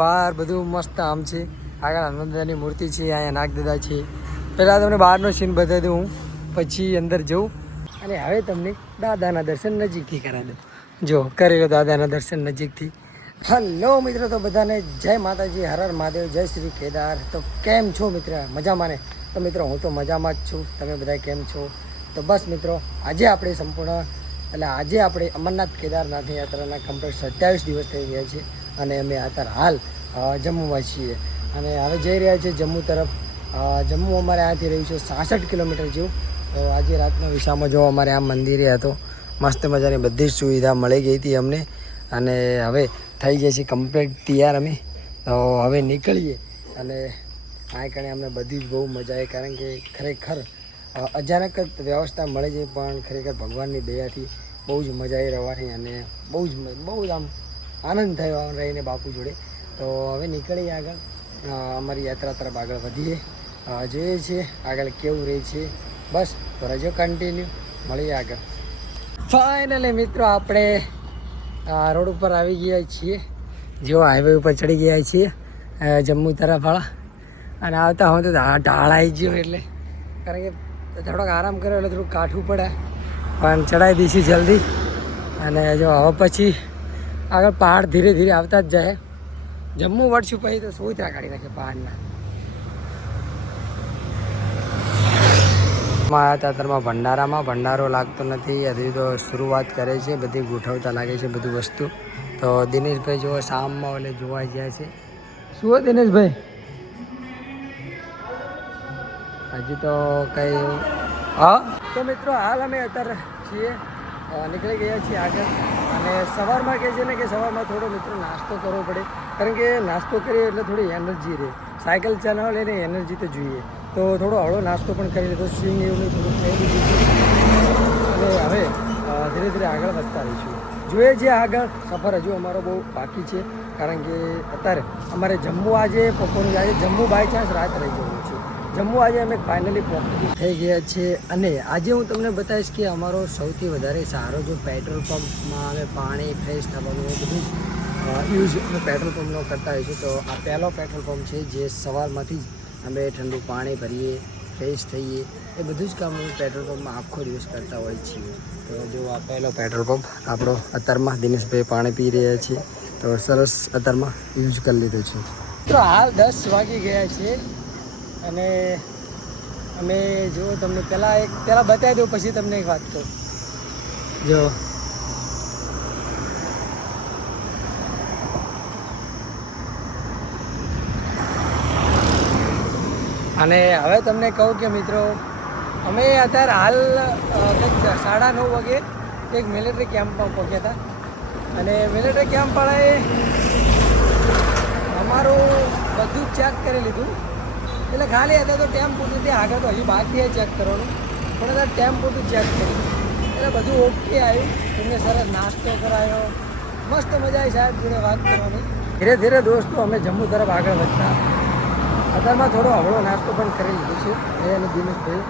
બહાર બધું મસ્ત આમ છે. આગળ હનુમાનદાદાની મૂર્તિ છે, અહીંયા નાગદાદા છે. પહેલાં તમને બહારનો સીન બતાવી દઉં હું, પછી અંદર જઉં અને હવે તમને દાદાના દર્શન નજીકથી કરાવી દઉં. જો કરી લો દાદાના દર્શન નજીકથી. હલો મિત્રો, તો બધાને જય માતાજી, હર હર મહાદેવ, જય શ્રી કેદાર. તો કેમ છો મિત્ર? મજામાં ને? તો મિત્રો હું તો મજામાં જ છું. તમે બધા કેમ છો? તો બસ મિત્રો, આજે આપણે અમરનાથ કેદારનાથ યાત્રાના કમ્પ્લીટ 27 દિવસ થઈ ગયા છે અને અમે અત્યારે હાલ જમ્મુમાં છીએ અને હવે જઈ રહ્યા છીએ જમ્મુ તરફ. જમ્મુ અમારે અહીંયાથી રહ્યું છે 66 કિલોમીટર જેવું. તો આજે રાતના વિશામાં જો અમારે આ મંદિરે હતો, મસ્ત મજાની બધી જ સુવિધા મળી ગઈ હતી અમને અને હવે થઈ જાય છે કમ્પ્લીટ તૈયાર અમે. તો હવે નીકળીએ અને આ કણે અમને બધી જ બહુ મજા આવી, કારણ કે ખરેખર અચાનક જ વ્યવસ્થા મળી જાય, પણ ખરેખર ભગવાનની દયાથી બહુ જ મજા આવી રહેવાની અને બહુ જ આમ આનંદ થયો રહીને બાપુ જોડે. તો હવે નીકળીએ આગળ, અમારી યાત્રા તરફ આગળ વધીએ, જોઈએ છીએ આગળ કેવું રહે છે. બસ તો રજો કન્ટિન્યુ, મળીએ આગળ. ફાઇનલી મિત્રો આપણે રોડ ઉપર આવી ગયા છીએ, જો હાઈવે ઉપર ચડી ગયા છીએ જમ્મુ તરફવાળા. અને આવતા હું તો ઢાળ આવી ગયો, એટલે કારણ કે થોડોક આરામ કર્યો એટલે થોડુંક કાઠું પડે, પણ ચડાવી દઈશું જલ્દી. અને જો હવે પછી આગળ પહાડ ધીરે ધીરે આવતા જ જાય. જમ્મુ વળશું પછી તો સોયત્રા કાઢી નાખે પહાડના. તાતરમાં ભંડારો લાગતો નથી, હજી તો શરૂઆત કરે છે, બધી ગોઠવતા લાગે છે બધું વસ્તુ. તો દિનેશભાઈ જો શામમાં એટલે જોવા ગયા છે. શું હોય દિનેશભાઈ? હજી તો કંઈ હા. તો મિત્રો હાલ અમે અત્યારે છીએ નીકળી ગયા છીએ આગળ. અને સવારમાં કહે છે ને કે સવારમાં થોડો મિત્રો નાસ્તો કરવો પડે, કારણ કે નાસ્તો કરીએ એટલે થોડી એનર્જી રહે. સાયકલ ચલાવવા લઈને એનર્જી તો જોઈએ, તો થોડો હળવો નાસ્તો પણ કરી લીધો, સ્વિંગ એવું થોડું થઈ લીધું. અને હવે ધીરે ધીરે આગળ વધતા રહીશું. જોઈએ છીએ આગળ સફર હજુ અમારો બહુ બાકી છે, કારણ કે અત્યારે અમારે જમ્મુ આજે બપોરનું આજે જમ્મુ બાય ચાન્સ રાત રહી જવું છે. જમ્મુ આજે અમે ફાઇનલી પહોંચી થઈ ગયા છે. અને આજે હું તમને બતાવીશ કે અમારો સૌથી વધારે સારો જો પેટ્રોલ પંપમાં અમે પાણી ફ્રેશ થવાનું એ બધું યુઝ અમે પેટ્રોલ પંપનો કરતા હોઈશું. તો આ પહેલો પેટ્રોલ પંપ છે જે સવારમાંથી જ અમે ઠંડુ પાણી ભરીએ, ફ્રેશ થઈએ, એ બધું જ કામ અમે પેટ્રોલ પંપમાં આખો દિવસ કરતા હોઈએ છીએ. તો જો આ પહેલો પેટ્રોલ પંપ આપણો અત્યારમાં દિનેશભાઈ પાણી પી રહ્યા છીએ, તો સરસ અત્યારમાં યુઝ કરી લીધો છે. તો હાલ 10 વાગી ગયા છે અને અમે જો તમને પહેલાં બતાવી દઉં, પછી તમને એક વાત કહું. જો અને હવે તમને કહું કે મિત્રો અમે અત્યારે હાલ કંઈક 9:30 વાગે એક મિલિટરી કેમ્પમાં પહોંચ્યા હતા. અને મિલિટરી કેમ્પવાળાએ અમારું બધું જ ચેક કરી લીધું, એટલે ખાલી હતા તો ટેમ પૂરતું ત્યાં આગળ તો હજી બાકી ચેક કરવાનું, પણ અત્યારે ટેમ પૂરતું ચેક કર્યું એટલે બધું ઓકે આવ્યું. એમને સરસ નાસ્તો કરાયો, મસ્ત મજા આવી સાહેબ જોડે વાત કરવાની. ધીરે ધીરે દોસ્તો અમે જમ્મુ તરફ આગળ વધતા. અત્યારમાં થોડો હળવો નાસ્તો પણ કરી લીધો છે એ અને દિનેશભાઈ,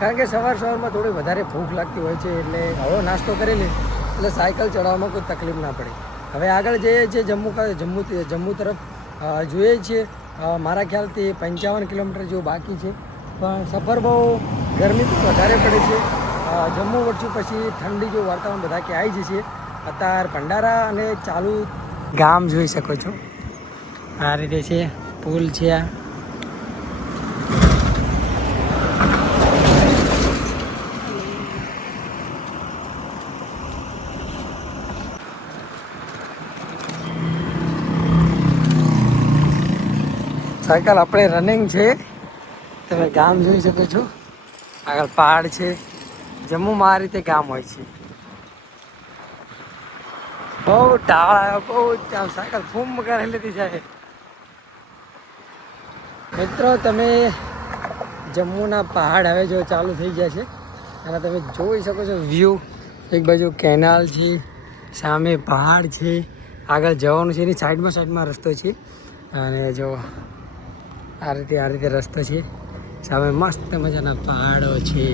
કારણ કે સવારમાં થોડી વધારે ભૂખ લાગતી હોય છે, એટલે હળવો નાસ્તો કરી લે એટલે સાયકલ ચડાવવામાં કોઈ તકલીફ ના પડે. હવે આગળ જઈએ છીએ જમ્મુ તરફ. જોઈએ છીએ મારા ખ્યાલથી 55 કિલોમીટર જેવું બાકી છે, પણ સફર બહુ ગરમી તો વધારે પડે છે. જમ્મુ વળશું પછી ઠંડી જેવું વાતાવરણ બધા કે આવી જશે. અત્યારે ભંડારા અને ચાલુ ગામ જોઈ શકો છો, આ રીતે છે, પુલ છે આ. સાયકલ આપણે રનિંગ છે, તમે ગામ જોઈ શકો છો, આગળ પહાડ છે. જમ્મુમાં આ રીતે ગામ હોય છે. બહુ ઢાળ આવ્યો, બહુ આમ સાયકલ ફૂમ કરી લીધી જાય. મિત્રો તમે જમ્મુના પહાડ હવે જો ચાલુ થઈ ગયા છે અને તમે જોઈ શકો છો વ્યૂ. એક બાજુ કેનાલ છે, સામે પહાડ છે, આગળ જવાનું છે, એની સાઈડમાં રસ્તો છે. અને જો આ રીતે રસ્તો છે, સામે મસ્ત મજાના પહાડો છે.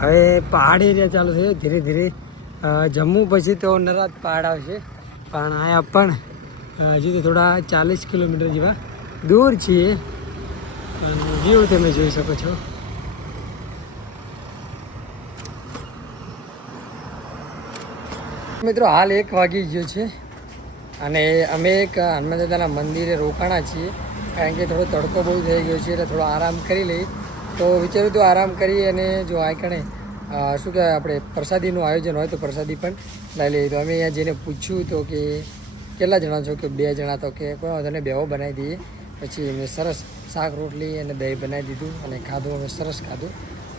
હવે પહાડ એરિયા ચાલુ થયો ધીરે ધીરે. જમ્મુ પછી તો નરાજ પહાડ આવશે, પણ અહીંયા પણ હજી તો થોડા 40 કિલોમીટર જેવા દૂર છીએ અને વ્યૂ તમે જોઈ શકો છો. મિત્રો હાલ 1 વાગી ગયો છે અને અમે એક હનુમાન દાદાના મંદિરે રોકાણા છીએ કારણ કે થોડો તડકો બહુ થઈ ગયો છે એટલે થોડો આરામ કરી લઈ. તો વિચાર્યું તો આરામ કરી અને જો આ કણે શું કહેવાય આપણે પ્રસાદીનું આયોજન હોય તો પ્રસાદી પણ લઈ લઈએ. તો અમે અહીંયા જઈને પૂછ્યું તો કે કેટલા જણા છો કે 2 જણા તો કે કોઈ વાંધો નહીં બેહો બનાવી દઈએ. પછી એમને સરસ શાક રોટલી અને દહીં બનાવી દીધું અને ખાધું. અમે સરસ ખાધું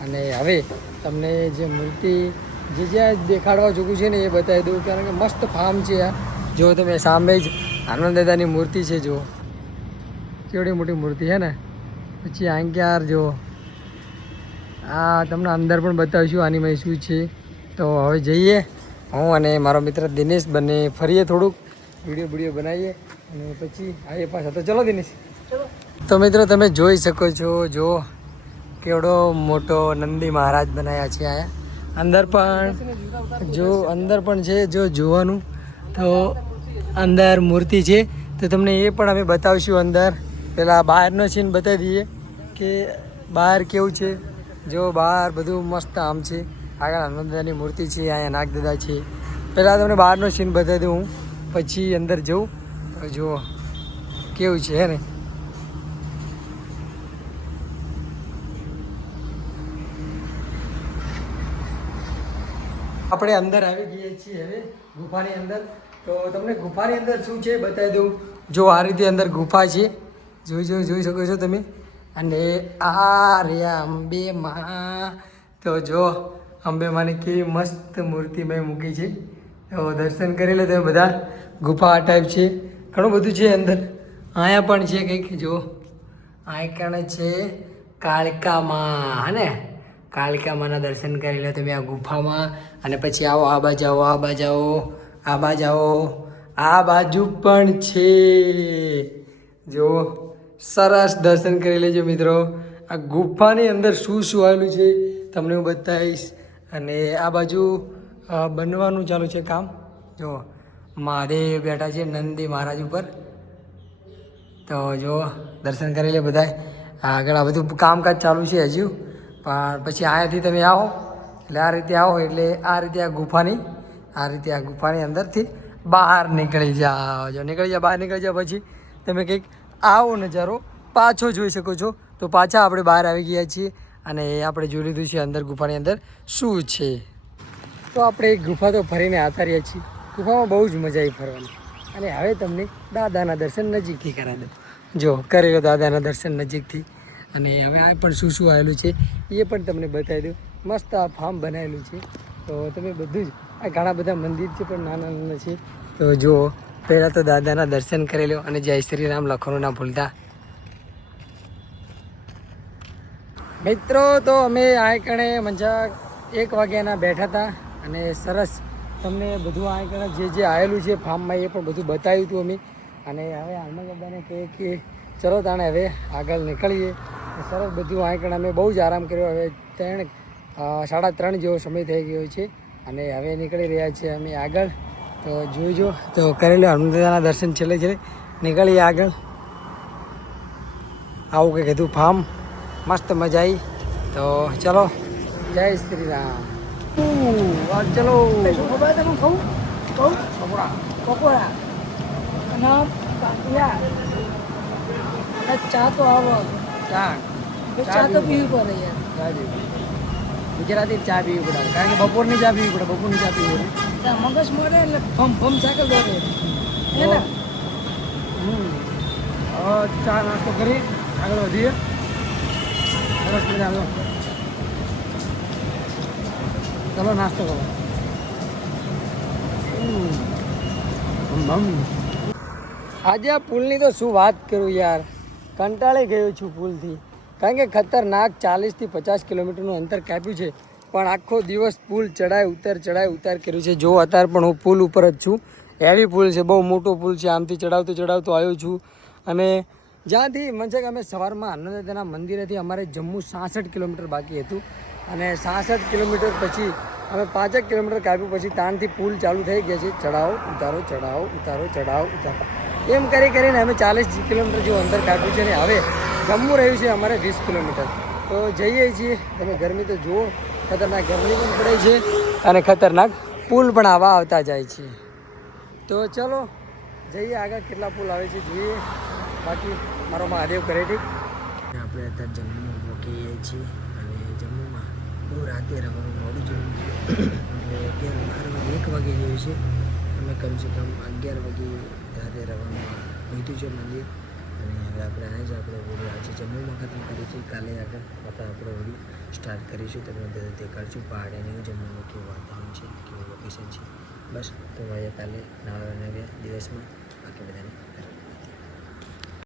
અને હવે તમને જે મૂર્તિ જે જ્યાં દેખાડવા જોગું છે ને એ બતાવી દઉં કારણ કે મસ્ત ફાર્મ છે આ. જો તમે સામે જ હનુમાન દાદાની મૂર્તિ છે જો કેવડી મોટી મૂર્તિ છે ને. પછી આંક્યાર જો આ તમને અંદર પણ બતાવીશું આની શું છે. તો હવે જઈએ હું અને મારો મિત્ર દિનેશ બંને ફરીએ થોડુંક વિડીયો બનાવીએ અને પછી આવીએ પાછા. તો ચલો દિનેશ. તો મિત્રો તમે જોઈ શકો છો જો કેવડો મોટો નંદી મહારાજ બનાવ્યા છે અહીંયા. અંદર પણ છે જો જોવાનું તો અંદર મૂર્તિ છે તો તમને એ પણ અમે બતાવીશું. અંદર પેલા બહારનો સીન બતાવી દઈએ કે બહાર કેવું છે. જો બહાર બધું મસ્ત આમ છે. આગળ હનુમાન દાદાની મૂર્તિ છે, અહીંયા નાગ દાદા છે. પહેલાં તમને બહારનો સીન બતાવી દઉં હું પછી અંદર જઉં તો જુઓ કેવું છે હે ને. આપણે અંદર આવી ગયા છીએ હવે ગુફાની અંદર. તો તમને ગુફાની અંદર શું છે બતાવી દઉં. જો આ રીતે અંદર ગુફા છે જોઈ શકો છો તમે. અને આ રહ્યા અંબે માં. તો જો અંબે માની કેવી મસ્ત મૂર્તિ મેં મૂકી છે. તો દર્શન કરી લો તમે બધા. ગુફા ટાઈપ છે, ઘણું બધું છે અંદર. અહીંયા પણ છે કંઈક જો આઈકણ છે કાળકા માં હે ને. કાળકા માના દર્શન કરી લો તમે આ ગુફામાં. અને પછી આવો આ બાજુ આવો આ બાજુ પણ છે જો સરસ દર્શન કરી લેજો મિત્રો. આ ગુફાની અંદર શું આવેલું છે તમને હું બતાવીશ. અને આ બાજુ બનવાનું ચાલુ છે કામ. જો મહાદેવ બેઠા છે નંદી મહારાજ ઉપર. તો જો દર્શન કરી લે બધા. આગળ આ બધું કામકાજ ચાલુ છે હજુ. પણ પછી અહીંયાથી તમે આવો એટલે આ રીતે આવો એટલે આ રીતે આ ગુફાની અંદરથી બહાર નીકળી જાઓ. જો બહાર નીકળી જાઓ પછી તમે કંઈક આવો નજારો પાછો જોઈ શકો છો. તો પાછા આપણે બહાર આવી ગયા છીએ અને આપણે જોઈ લીધું છે અંદર ગુફાની અંદર શું છે. તો આપણે એક ગુફા તો ફરીને આવતા રહ્યા છીએ. ગુફામાં બહુ જ મજા આવી ફરવાની. અને હવે તમને દાદાના દર્શન નજીકથી કરાવી દઉં. જો કરી લો દાદાના દર્શન નજીકથી. અને હવે આ પણ શું આવેલું છે એ પણ તમને બતાવી દઉં. મસ્ત આ ફાર્મ બનાવેલું છે. તો તમે બધું જ આ ઘણા બધા મંદિર છે પણ નાના છે. તો જુઓ પહેલાં તો દાદાના દર્શન કરી લો અને જય શ્રી રામ લખવાનું ના ભૂલતા. મિત્રો તો અમે આ કણે મંજા 1 વાગ્યાના બેઠા હતા અને સરસ તમને બધું આ કણે જે આવેલું છે ફાર્મમાં એ પણ બધું બતાવ્યું હતું અમે. અને હવે હનુમાન દાદાને કહીએ કે ચલો તાણે હવે આગળ નીકળીએ. સરસ બધું આ કણે અમે બહુ જ આરામ કર્યો. હવે 3:30 જેવો સમય થઈ ગયો છે અને હવે નીકળી રહ્યા છીએ અમે આગળ. તો જોઈજો તો કરી લો હનુમાન દાદાના દર્શન છેલ્લે નીકળીએ આગળ. આવું કંઈક હતું ફાર્મ. મસ્ત મજા આવી. તો ચલો જય શ્રી રામ. ચલો પકોડા ચા તો આવો ચા તો પીવી પડે યાર. ગુજરાતી ચા પીવી પડે કારણ કે બપોરની ચા પીવી પડે. મગજ મળે એટલે ફમ સાયકલ દોડે હે ને. ચા નાસ્તો કરી આગળ વધીએ. સરસ મજા આવ્યો. ચલો નાસ્તો કરો. આજે આ પુલની તો શું વાત કરું યાર. કંટાળી ગયો છું પુલથી કારણ કે ખતરનાક 40 થી 50 કિલોમીટરનું અંતર કાપ્યું છે પણ આખો દિવસ પુલ ચડાય ઉતાર કર્યું છે. જો અત્યારે પણ હું પુલ ઉપર જ છું. હેવી પુલ છે, બહુ મોટો પુલ છે. આમથી ચડાવતો આવ્યો છું. અને જ્યાંથી મતલબ કે અમે સવારમાં હનુમાન દાદાના મંદિરેથી અમારે જમ્મુ 66 કિલોમીટર બાકી હતું અને 66 કિલોમીટર પછી અમે 5 કિલોમીટર કાપ્યું પછી તાણથી પુલ ચાલુ થઈ ગયા છે. ચડાવો ઉતારો. એમ કરીને અમે 40 કિલોમીટર જેવું અંદર કાઢ્યું છે ને હવે જમ્મુ રહ્યું છે અમારે 20 કિલોમીટર. તો જઈએ છીએ. તમે ગરમી તો જુઓ, ખતરનાક ગરમી પણ પડે છે અને ખતરનાક પુલ પણ આવતા જાય છે. તો ચલો જઈએ આગળ, કેટલા પુલ આવે છે જોઈએ. બાકી મારો મહાદેવ કરે ઠીક. આપણે અત્યારે જમ્મુમાં પહોંચી જઈએ છીએ અને જમ્મુમાં બહુ રાતે રવાનું મોડું જેવું છે એટલે 1 વાગે જેવું છે. અમે કમસે કમ 11 વાગે રાતે રવાનું પહોંચ્યું છે મંદિર. અને હવે આપણે આજે વિડીયો આજે જમ્મુમાં ખતમ કરીશું. કાલે આગળ આપણે વિડીયો સ્ટાર્ટ કરીશું. તમને બધા દેખાડશું પહાડ અને જમ્મુનું કેવું વાતાવરણ છે, કેવું લોકેશન છે. બસ તો મળીએ કાલે નવા દિવસમાં. બાકી બધાને